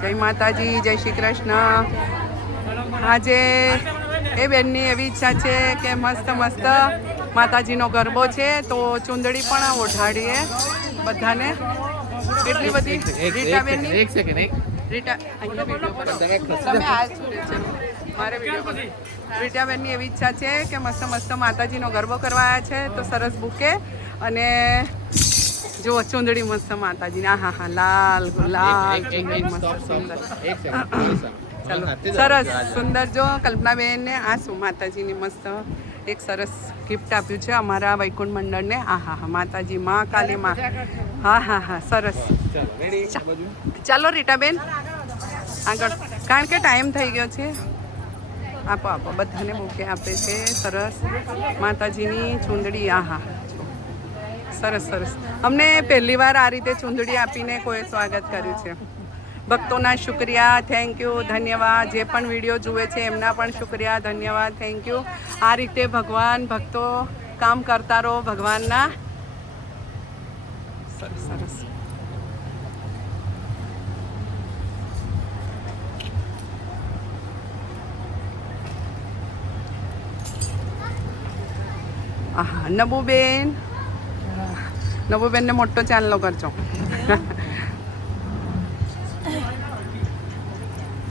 જય માતાજી, જય શ્રી કૃષ્ણ. આજે એ બેનની એવી ઈચ્છા છે કે મસ્ત મસ્ત માતાજીનો ગરબો છે તો ચુંદડી પણ ઓઢાડીએ બધાને. એટલી બધી રીટાબેનની રીટાબેનની એવી ઈચ્છા છે કે મસ્ત મસ્ત માતાજીનો ગરબો કરવાયા છે તો સરસ બુકે અને જો ચુંદડી મસ્ત માતાજીને. હા હા લાલ લાલ ચુંદડી મસ્ત સુંદર. ચાલો સરસ સુંદર. જો કલ્પનાબેન ને આ શું માતાજીની મસ્ત એક સરસ ગિફ્ટ આપ્યું છે અમારા વૈકુંઠ મંડળને. આ હા હા માતાજી માં કાલી માં. હા હા હા સરસ. ચાલો રીટાબેન આગળ કારણ કે ટાઈમ થઈ ગયો છે. આપો આપો બધાને બુકે આપે છે. સરસ માતાજીની ચુંદડી. આ હા સરસ સરસ. અમને પહેલી વાર આ રીતે ચુંદડી આપીને કોઈ સ્વાગત કર્યું છે. ભક્તોના શુક્રિયા, થેન્ક યુ, ધન્યવાદ. જે પણ વિડીયો જુએ છે એમના પણ શુક્રિયા, ધન્યવાદ, થેન્ક યુ. આ રીતે ભગવાન ભક્તો કામ કરતા રહો ભગવાનના. સરસ સરસ. હા નબુબેન, નબુબેનને મોટો ચાંદલો કરજો.